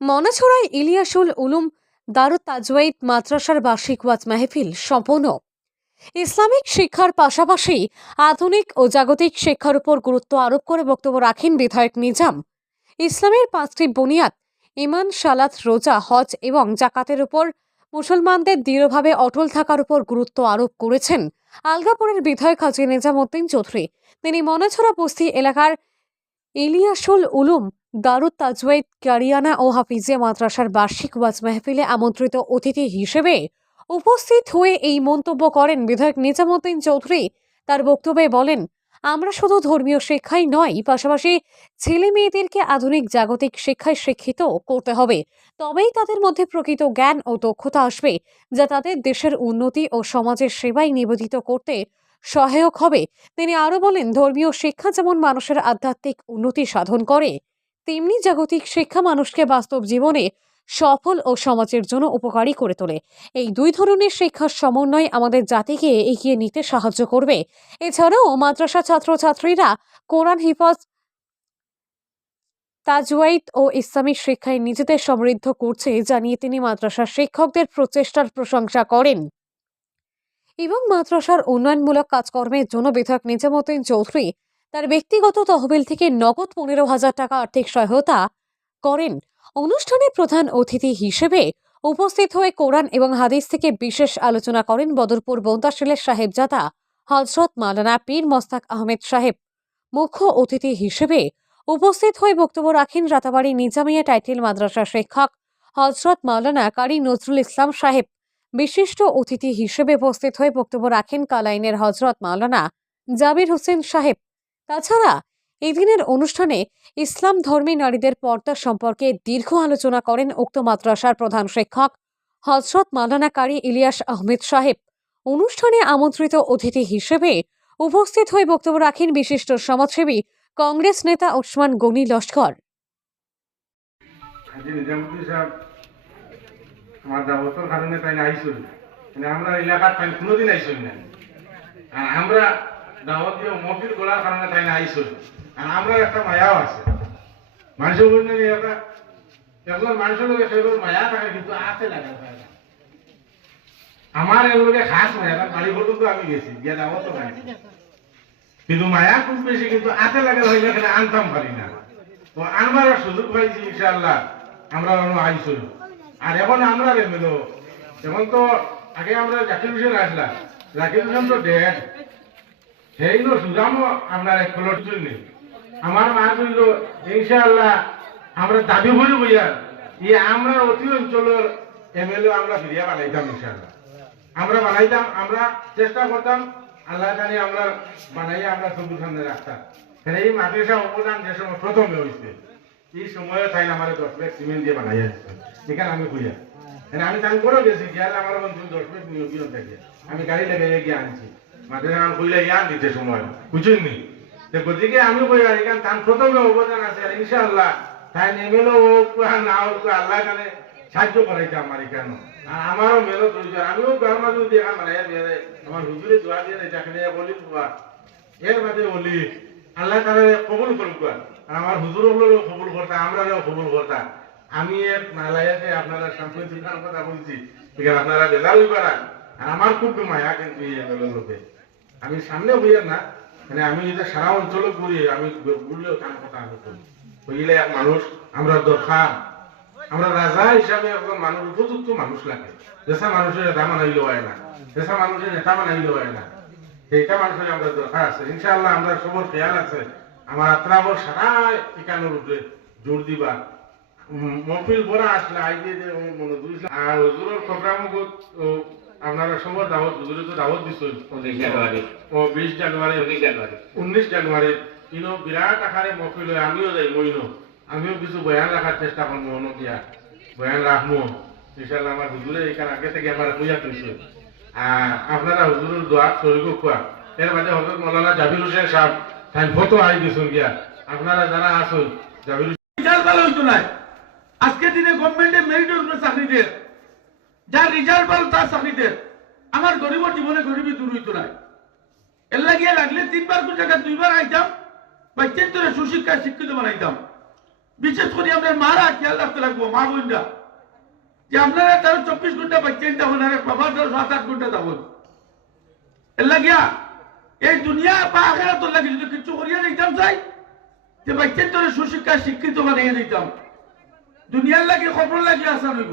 মনাছড়ায় ইলিয়াসুল উলুম দারুত তাজওয়াইদ মাদ্রাসার বার্ষিক ওয়াজ মাহফিল সম্পন্ন। ইসলামিক শিক্ষার পাশাপাশি আধুনিক ও জাগতিক শিক্ষার উপর গুরুত্ব আরোপ করে বক্তব্য রাখেন বিধায়ক নিজাম। ইসলামের 5টি বুনিয়াদ ঈমান, সালাত, রোজা, হজ এবং জাকাতের উপর মুসলমানদের দৃঢ়ভাবে অটল থাকার উপর গুরুত্ব আরোপ করেছেন আলগাপুরের বিধায়ক হাজী নিজাম উদ্দিন চৌধুরী। তিনি মনাছড়া বস্তি এলাকার ইলিয়াসুল উলুম দারুত তাজওয়াইদ কারিয়ানা ও হাফিজিয়া মাদ্রাসার বার্ষিক ওয়াজ মাহফিলে আমন্ত্রিত অতিথি হিসেবে উপস্থিত হয়ে এই মন্তব্য করেন বিধায়ক নিজামুদ্দিন চৌধুরী। তার বক্তব্যে বলেন, আমরা শুধু ধর্মীয় শিক্ষাই নয়, পাশাপাশি ছেলে মেয়েদেরকে আধুনিক জাগতিক শিক্ষায় শিক্ষিত করতে হবে। তবেই তাদের মধ্যে প্রকৃত জ্ঞান ও দক্ষতা আসবে, যা তাদের দেশের উন্নতি ও সমাজের সেবায় নিবেদিত করতে সহায়ক হবে। তিনি আরো বলেন, ধর্মীয় শিক্ষা যেমন মানুষের আধ্যাত্মিক উন্নতি সাধন করে, তেমনি জাগতিক শিক্ষা মানুষকে বাস্তব জীবনে সফল ও সমাজের জন্য উপকারী করে তোলে। এই দুই ধরনের শিক্ষার সমন্বয় আমাদের জাতিকে এগিয়ে নিতে সাহায্য করবে। এছাড়াও মাদ্রাসা ছাত্রছাত্রীরা কোরআন হিফাজ, তাজওয়াইদ ও ইসলামিক শিক্ষায় নিজেদের সমৃদ্ধ করছে জানিয়ে তিনি মাদ্রাসার শিক্ষকদের প্রচেষ্টার প্রশংসা করেন এবং মাদ্রাসার উন্নয়নমূলক কাজকর্মের জন্য বিধায়ক নিজামুদ্দিন চৌধুরী তার ব্যক্তিগত তহবিল থেকে নগদ 15,000 টাকা আর্থিক সহায়তা করেন। অনুষ্ঠানে প্রধান অতিথি হিসেবে উপস্থিত হয়ে কোরআন এবং হাদিস থেকে বিশেষ আলোচনা করেন বদরপুর বন্দাশিলের সাহেবজাদা হযরত মাওলানা পীর মোস্তাক আহমেদ সাহেব। মুখ্য অতিথি হিসেবে উপস্থিত হয়ে বক্তব্য রাখেন রাতাবাড়ী নিজামিয়া টাইটেল মাদ্রাসার শিক্ষক হযরত মাওলানা কারি নজরুল ইসলাম সাহেব। বিশিষ্ট অতিথি হিসেবে উপস্থিত হয়ে বক্তব্য রাখেন কালাইনের হযরত মাওলানা জাবির হোসেন সাহেব। তাছাড়া এই দিনের অনুষ্ঠানে ইসলাম ধর্মী নারীদের পর্দা সম্পর্কে দীর্ঘ আলোচনা করেন উক্ত মাদ্রাসার প্রধান শিক্ষক হযরত মাওলানা কারি ইলিয়াস আহমেদ সাহেব। অনুষ্ঠানে আমন্ত্রিত অতিথি হিসেবে উপস্থিত হয়ে বক্তব্য রাখেন বিশিষ্ট সমাজসেবী কংগ্রেস নেতা ওসমান গনি লস্কর। আমার দাবতর কারণে তাই আইসুন আমরা এলাকার তাই কোনোদিন আইসুন না, আর আমরা দাওয়াত দিয়ে মফিল করার কারণে তাই আইসুন। আর আমরা একটা মায়াও আছে মানুষের বলতে একজন মানুষের লোক সেগুলোর মায়া থাকে, কিন্তু আছে লাগে আমার এগুলোকে খাস মায়া। তার বাড়ি পর্যন্ত আমি গেছি গিয়ে দাওয়াত তো খাইছি, কিন্তু মায়া খুব বেশি, কিন্তু আতে লাগে হইলে এখানে আনতাম পারি না। তো আনবার সুযোগ পাইছি ইনশাআল্লাহ, আমরা আইসুন। আর এখন আমরা মেলো এখন তো আগে আমরা জাকির হোসেন আসলাম, জাকির হোসেন তো ডেট সেই সুজামও আমরা এক ফলট নেই। আমার মা বলল ইনশাআল্লাহ আমরা দাবি করি বইয়া আমরা অতি অঞ্চলের এমএলএ আমরা ফিরিয়া বানাইতাম ইনশাআল্লাহ। আমরা বানাইতাম, আমরা চেষ্টা করতাম, আল্লাহ জানি আমরা বানাইয়া আমরা সবুজ সামনে রাখতাম। এই মাদ্রাসা অবদান যে সময় প্রথমে হয়েছে এই সময়ে তাই আমার 10 ব্যাগ সিমেন্ট দিয়ে বানাইয়া দিচ্ছে, এখানে আমি খুঁজা আমি তাই করেও গেছি গিয়ালে আমার বন্ধু 10 ব্যাগ নিয়োগীয় থাকে, আমি গাড়ি লেগে গিয়ে আনছি মাদ্রাসা খুঁজলে ইয়ান দিতে সময় বুঝুননি। গতিকে আমি কই আর এখানে তার প্রথমে অবদান আছে, আর ইনশাআল্লাহ তাই নেমেলো হোক না হোক আল্লাহ এখানে সাহায্য করাইছে আমার এখানে। আর আমারও মেলো তৈরি, আমিও গ্রাম মাঝে দেখা বানাইয়া দিয়ে দেয়, আমার হুজুরে দোয়া দিয়ে দেয় এখানে বলি এর মাঝে বলি আল্লাহ তারা কবুল করুক। আর আমার হুজুর হলেও কবুল করতাম, আমরাও কবুল করতাম। আমি মালায়াতে আপনারা সাম্প্রতিক কথা বলছি, এখানে আপনারা বেলা হই পারা। আর আমার খুব মায়া কিন্তু লোকে আমি সামনে হইয়া না, মানে আমি এটা সারা অঞ্চলে ঘুরি, আমি ঘুরলেও তার কথা আমি করি হইলে এক মানুষ আমরা দরকার। আমরা রাজা হিসাবে একজন মানুষ উপযুক্ত মানুষ লাগে, যেসা মানুষের নেতা বানাইলে হয় না, যেসা মানুষের নেতা বানাইলে হয় না, এইটা মানুষের আমরা দরকার আছে। ইনশাআল্লাহ আমরা সবর খেয়াল আছে, আমার আত্রাবর সারা এখানোর উপরে জোর দিবা। মফিল পরে আসলে আই দিয়ে মনে দুইছে। আর হুজুরের প্রোগ্রাম আপনারা সবার দাওয়াত, হুজুরে তো দাওয়াত দিচ্ছেন 20 জানুয়ারি 19 জানুয়ারি ইনো বিরাট আকারে মফিল হয়। আমিও যাই মইনো, আমিও কিছু বয়ান রাখার চেষ্টা করবো, দিয়া বয়ান রাখবো ইনশাআল্লাহ। আমার হুজুরে এখানে আগে থেকে আমার পূজা করছে, আপনারা হুজুরের দোয়া শরীর খোয়া। এর মাঝে হযরত মাওলানা জাবির হোসেন সাহেব তাই ফটো আই দিছেন গিয়া, আপনারা যারা আসুন জাবির রিজাল্ট ভালো হইতো না। আজকে দিনে গভর্নমেন্টের মেরিটের উপরে চাকরি দেয়, যার রিজাল্ট ভালো তার চাকরি দেয়। আমার গরিবের জীবনে গরিবী দূর হইতো না। এর লাগিয়ে লাগলে 3 বার কোন জায়গা 2 বার আইতাম, বাচ্চাদের সুশিক্ষায় শিক্ষিত বানাইতাম। বিশেষ করে আমরা মারা খেয়াল রাখতে লাগবো মা বোনরা, যে আপনারা তার 24 ঘন্টা বাচ্চাইন তখন আর বাবা তার 7-8 ঘন্টা তখন এর লাগিয়া এই দুনিয়া বা আখেরাত লাগি যদি কিছু করিয়া দিতাম চাই যে বাচ্চার তোর সুশিক্ষা শিক্ষিত বানিয়ে দিতাম, দুনিয়ার লাগে খবর লাগিয়ে আসা হইব।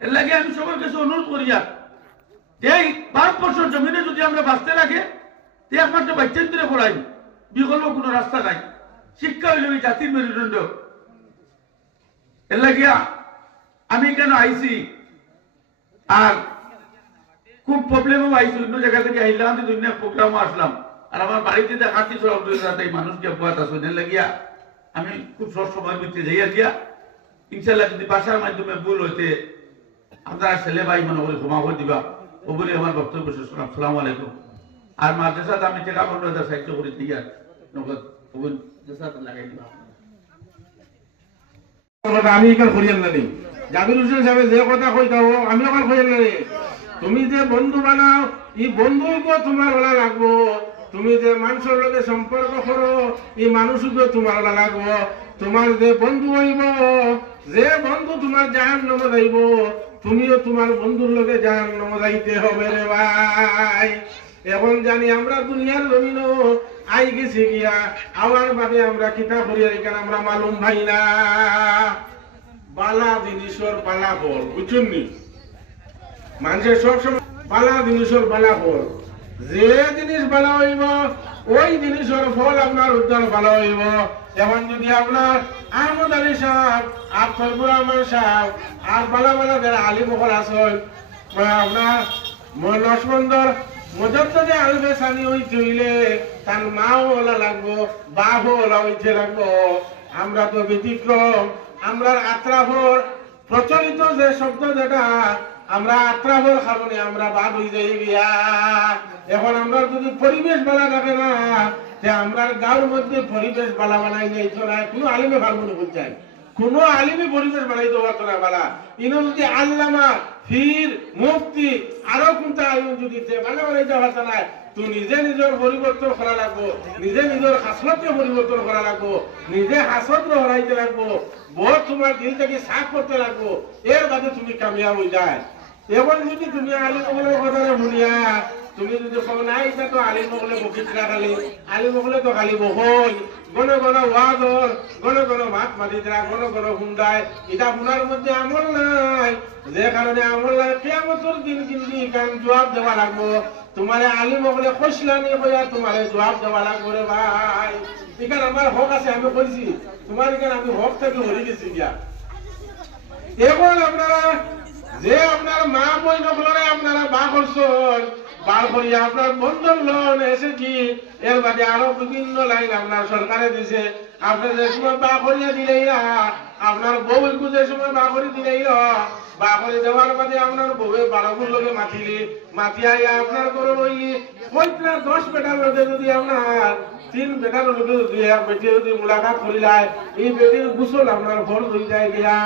এর লাগে আমি সবার কাছে অনুরোধ করিয়া এই ভারতবর্ষের জমিনে যদি আমরা বাঁচতে লাগে তে একমাত্র বাচ্চার ধরে পড়াই, বিকল্প কোনো রাস্তা নাই। শিক্ষা হইল এই জাতির মেরুদণ্ড। এর লাগিয়া আমি কেন আইছি আর খুব প্রবলেমও আইছি, অন্য জায়গা থেকে আইলাম দুনিয়া প্রোগ্রামও আসলাম, আর আমার বাড়িতে দেখাচ্ছি সব মানুষকে পোয়াত আছে। এর লাগিয়া আমি খুব সব সময় ভিত্তি যাইয়া দিয়া ইনশাল্লাহ যদি ভাষার মাধ্যমে ভুল হইতে আপনারা ছেলে ভাই মনে করে ক্ষমা করে দিবা ও বলে আমার বক্তব্য শেষ করলাম। আসসালামু আলাইকুম। আর মাদ্রাসাতে আমি টাকা 15,000 সাহায্য করি দিয়া নগদ লাগাই দিবা। আমি এখানে করিয়ান নানি জাবির হোসেন সাহেব যে কথা কইতাও আমি ওখানে করিয়ান নানি। তুমি যে বন্ধু বানাও এই বন্ধুকে তোমার ওলা লাগবো, তুমি যে মানুষের লগে সম্পর্ক করো এই মানুষকে তোমার ওলা লাগবো। তোমার যে বন্ধু হইব, যে বন্ধু তোমার জাহান্নামে যাইব, তুমিও তোমার বন্ধুর লগে জাহান্নামে যাইতে হবে রে ভাই। এখন জানি আমরা দুনিয়ার জমিনও আই গেছি গিয়া আমার বাদে আমরা কিতাব করিয়া এখানে আমরা মালুম ভাই না। বালা জিনিসের বালা ফল বুঝছেন নি, মানুষের সবসময় বালা জিনিসের বালা ফল। যে জিনিস বালা হইব ওই জিনিসের ফল আপনার উদ্ধার ভালো হইব। এখন যদি আপনার আহমদ আলী সাহেব আর ফরবুর রহমান সাহেব আর বালা বালা যারা আলী বকর আসল আপনার লক্ষ্মণদর মজদ্দে আলবে সানি হইতে হইলে তার মাও ওলা লাগবো, বাপও ওলা হইতে লাগবো। আমরা তো ব্যতিক্রম, আমরা আত্রাভর প্রচলিত যে শব্দ যেটা আমরা আত্রাভর কারণে আমরা বাদ হয়ে যাই গিয়া। এখন আমরা যদি পরিবেশ বালা থাকে না যে আমরা গাঁর মধ্যে পরিবেশ বালা বানাই যাইতো না, কোনো আলিমে ভালো বুঝাই, কোন আলিমে পরিবেশ বানাইতে পারতো না বালা। ইনো যদি আল্লামা ফির মুফতি আরো কোনটা আলিম যদি বালা বানাইতে পারতো না, তুই নিজে নিজের পরিবর্তন করা লাগবো, নিজে নিজের হাসলতকে পরিবর্তন করা লাগবো, নিজে হাসত হরাইতে লাগবো, বহুত তোমার দিল থেকে সাফ করতে লাগবো, এর বাদে তুমি কামিয়াব হয়ে যায়। এবং যদি তুমি আলিম মহলের কথা শুনিয়া তুমি যদি কো নাই এটা তো আলিম মহলে বকিতরা খালি, আলিম মহলে তো খালি বকই গণ গণ ওয়াদর গণ গণ মাত মাতিতরা গণ গণ হুন্দায়, এটা হুনার মধ্যে আমল নাই। যে কারণে আমল নাই কিয়ামতের দিন কিন্তু কারণ জবাব দেওয়া লাগবো। তোমারে আলিম মহলে কইছিলানি কইয়া তোমারে জবাব দেওয়া লাগবো রে ভাই। এখানে আমার হক আছে, আমি কইছি তোমার এখানে আমি হক থেকে হয়ে গেছি গিয়া। এখন আপনারা যে আপনার মা বই নকলরে আপনারা বা করছেন, বার করিয়া আপনার বন্ধন লোন এসেছি, এর বাদে আরো বিভিন্ন লাইন আপনার সরকারে দিছে। আপনার যে সময় বা করিয়া দিলেই না, আপনার বউকে যে সময় বা করে দিলেই না, বা করে দেওয়ার বাদে আপনার বউয়ে 12 লোকে মাতিলি, মাতিয়া আপনার করে রইলি ওইটা 10 বেটার লোকে যদি আপনার 3 বেটার লোকে যদি এক বেটি যদি মুলাকাত করিলায়, এই বেটির গুসল আপনার ভর হয়ে যায় গিয়া।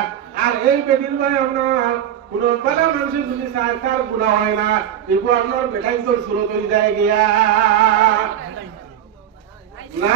আর এই বেটির ভাই আপনার কোন বালা মানুষের যদি চায় তার গুণা হয় না, এগুলো আপনার বেটাই তো শুরু করে যায় গিয়া না।